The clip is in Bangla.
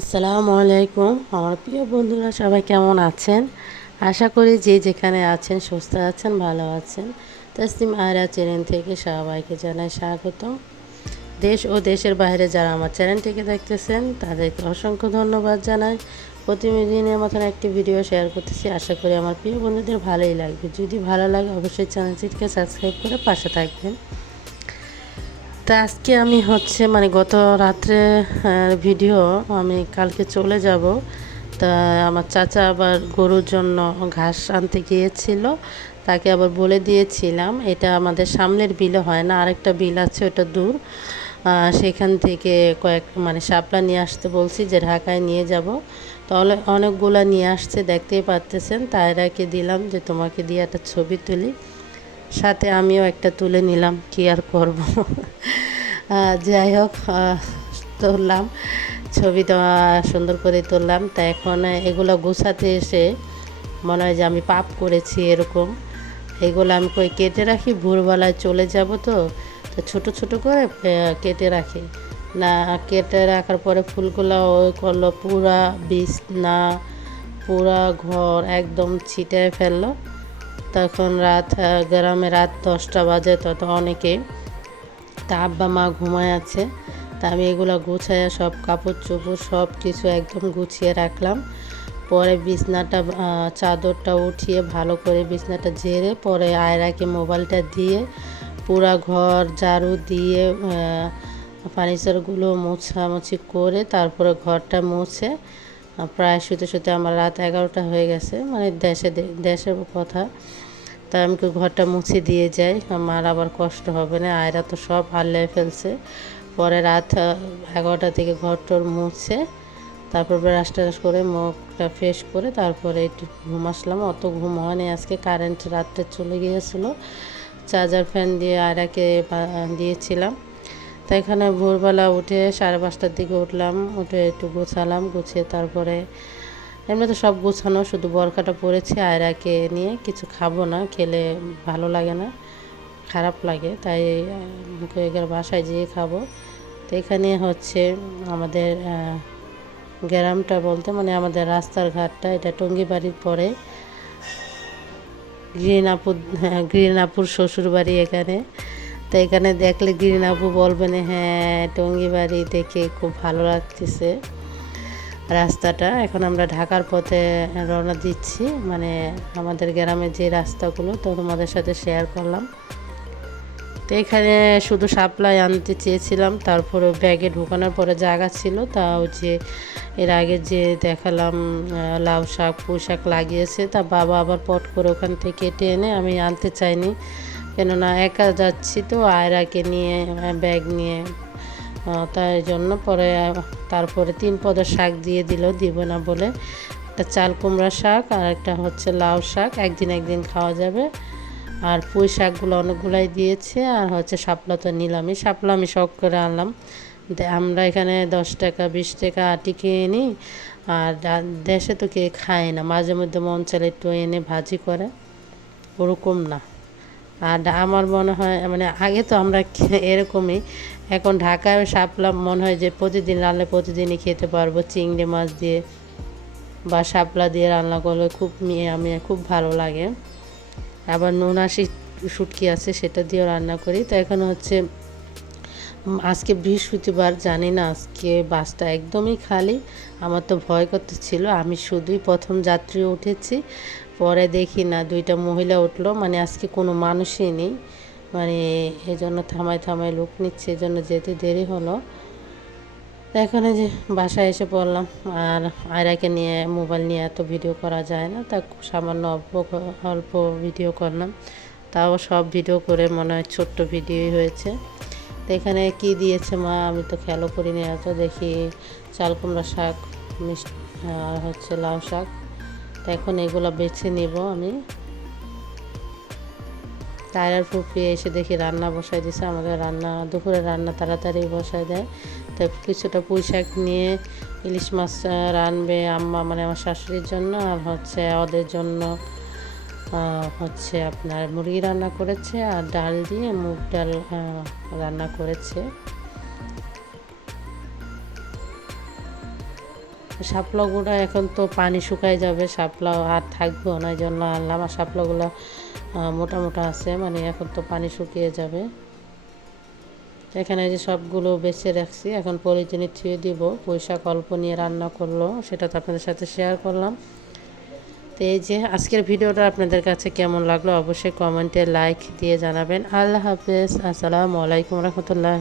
আসসালামু আলাইকুম। আমার প্রিয় বন্ধুরা, সবাই কেমন আছেন? আশা করি যে যেখানে আছেন, সুস্থ আছেন, ভালো আছেন। তাসলিম আয়রা চ্যানেল থেকে সবাইকে জানাই স্বাগতম। দেশ ও দেশের বাইরে যারা আমার চ্যানেলটিকে দেখতেছেন, তাদেরকে অসংখ্য ধন্যবাদ জানাই। প্রতিদিনের মতন একটি ভিডিও শেয়ার করতেছি। আশা করি আমার প্রিয় বন্ধুদের ভালোই লাগবে। যদি ভালো লাগে, অবশ্যই চ্যানেলটিকে সাবস্ক্রাইব করে পাশে থাকবেন। তা আজকে আমি হচ্ছে মানে গত রাত্রে ভিডিও আমি কালকে চলে যাব। তা আমার চাচা আবার গরুর জন্য ঘাস আনতে গিয়েছিল। তাকে আবার বলে দিয়েছিলাম, এটা আমাদের সামনের বিলে হয় না, আরেকটা বিল আছে, ওটা দূর। সেখান থেকে কয়েক মানে শাপলা নিয়ে আসতে বলছি যে ঢাকায় নিয়ে যাব। তাহলে অনেকগুলা নিয়ে আসছে, দেখতেই পারতেছেন। তাইরাকে দিলাম যে তোমাকে দিয়ে একটা ছবি তুলি। সাথে আমিও একটা তুলে নিলাম, কি আর করব? যাই হোক তুললাম ছবিটা সুন্দর করে তুললাম। তা এখন এগুলো গুছাতে এসে মনে হয় যে আমি পাপ করেছি এরকম। এগুলো আমি কই কেটে রাখি? ভোরবেলায় চলে যাব তো তো ছোট ছোট করে কেটে রাখি। না, কেটে রাখার পরে ফুলগুলো ওই করল, পুরা বিছনা, পুরা ঘর একদম ছিটায় ফেলল। তখন রাত গ্রামে রাত দশটা বাজে তত অনেকে, তা আব্বা মা ঘুমায় আছে। তা আমি এগুলো গুছাইয়া সব কাপড় চোপড় সব কিছু একদম গুছিয়ে রাখলাম। পরে বিছনাটা চাদরটা উঠিয়ে ভালো করে বিছনাটা ঝেড়ে পরে আয়রাকে মোবাইলটা দিয়ে পুরা ঘর, ঝাড়ু দিয়ে ফার্নিচারগুলো মোছামুছি করে তারপরে ঘরটা মুছে প্রায় শুতে শুতে আমার রাত এগারোটা হয়ে গেছে মানে দেশে দেশের কথা। তাই আমি ঘরটা মুছে দিয়ে যাই, আমার আবার কষ্ট হবে না, আয়রা তো সব হাল্লায় ফেলছে। পরে রাত এগারোটা থেকে ঘর টর মুছে, তারপর ব্রাশ টাশ করে, মুখটা ফ্রেশ করে, তারপরে একটু ঘুম আসলাম। অত ঘুম হয়নি, আজকে কারেন্ট রাত্রে চলে গিয়েছিল। চার্জার ফ্যান দিয়ে আয়রাকে দিয়েছিলাম। তো এখানে ভোরবেলা উঠে সাড়ে পাঁচটার দিকে উঠলাম, উঠে একটু গোছালাম, গুছিয়ে তারপরে এমনি তো সব গুছানো, শুধু বরখাটা পরেছি আয়রাকে নিয়ে কিছু খাব না, খেলে ভালো লাগে না, খারাপ লাগে, তাই এগার বাসায় যেয়ে খাব। তো এখানে হচ্ছে আমাদের গ্রামটা বলতে মানে আমাদের রাস্তার ঘাটটা, এটা টঙ্গি বাড়ির পরে গ্রিন আপুর গ্রিন আপুর শ্বশুর বাড়ি এখানে। তো এখানে দেখলে গ্রিন আপু বলবেন হ্যাঁ টঙ্গি বাড়ি দেখে খুব ভালো লাগতেছে। রাস্তাটা, এখন আমরা ঢাকার পথে রওনা দিচ্ছি। মানে আমাদের গ্রামের যে রাস্তাগুলো, তো তোমাদের সাথে শেয়ার করলাম। তো এখানে শুধু সাপ্লাই আনতে চেয়েছিলাম, তারপরে ব্যাগে ঢুকানোর পরে জায়গা ছিল। তাও যে এর আগে যে দেখালাম লাউ শাক, পুঁই শাক লাগিয়েছে, তা বাবা আবার পট করে ওখান থেকে কেটে এনে আমি আনতে চাইনি। কেননা একা যাচ্ছি তো আয়রাকে নিয়ে ব্যাগ নিয়ে। তাই জন্য পরে তারপরে তিন পদের শাক দিয়ে দিল দিব না বলে। একটা চাল কুমড়া শাক আর একটা হচ্ছে লাউ শাক, একদিন একদিন খাওয়া যাবে। আর পুঁই শাকগুলো অনেকগুলাই দিয়েছে আর হচ্ছে শাপলা তো নিলামই। শাপলা আমি শখ করে আনলাম। আমরা এখানে দশ টাকা, বিশ টাকা আটি খেয়ে নিই। আর দেশে তো কে খায় না। মাঝে মধ্যে মন চালে একটু এনে ভাজি করে। ওরকম না। আর আমার মনে হয় মানে আগে তো আমরা এরকমই, এখন ঢাকায় শাপলা মনে হয় যে প্রতিদিন রান্না প্রতিদিনই খেতে পারব, চিংড়ি মাছ দিয়ে বা শাপলা দিয়ে রান্না করলে খুব আমি খুব ভালো লাগে। আবার নুনাশি শুটকি আছে সেটা দিয়েও রান্না করি। তো এখন হচ্ছে আজকে বৃহস্পতিবার, জানি না আজকে বাসটা একদমই খালি। আমার তো ভয় করতে ছিল আমি শুধুই প্রথম যাত্রী উঠেছি। পরে দেখি না, দুইটা মহিলা উঠল। মানে আজকে কোনো মানুষই নেই। মানে এই জন্য থামায় থামায় লোক নিচ্ছে জন্য যেতে দেরি হলো। এখানে যে বাসায় এসে পড়লাম। আর আয়রাকে নিয়ে মোবাইল নিয়ে এত ভিডিও করা যায় না। তা সামান্য অল্প অল্প ভিডিও করলাম। তাও সব ভিডিও করে মনে হয় ছোট্ট ভিডিওই হয়েছে। তো এখানে কি দিয়েছে মা? আমি তো খেয়ালও করিনি। এত দেখি চাল কুমড়া শাক, মিষ্টি, আর হচ্ছে লাউ শাক। তো এখন এগুলো বেছে নিব আমি। টায়ার ফুপিয়ে এসে দেখি রান্না বসাই দিছে, আমাদের রান্না, দুপুরে রান্না তাড়াতাড়ি বসায় দেয়। তো কিছুটা পুঁই শাক নিয়ে ইলিশ মাছ রানবে আম্মা মানে আমার শাশুড়ির জন্য, আর হচ্ছে ওদের জন্য হচ্ছে আপনার মুরগি রান্না করেছে, আর ডাল দিয়ে মুগ ডাল রান্না করেছে। শাপলাগুলো এখন তো পানি শুকায় যাবে, শাপলা আর থাকবে না জন্য আনলাম আর শাপলাগুলো মোটা মোটা আছে মানে এখন তো পানি শুকিয়ে যাবে। এখানে যে সবগুলো বেছে রাখছি, এখন পলিথিনে থুয়ে দিব পয়সা অল্প নিয়ে রান্না করল, সেটা তো আপনাদের সাথে শেয়ার করলাম। তো এই যে আজকের ভিডিওটা আপনাদের কাছে কেমন লাগল, অবশ্যই কমেন্টে লাইক দিয়ে জানাবেন। আল্লাহ হাফেজ, আসসালামু আলাইকুম রহমতুল্লাহ।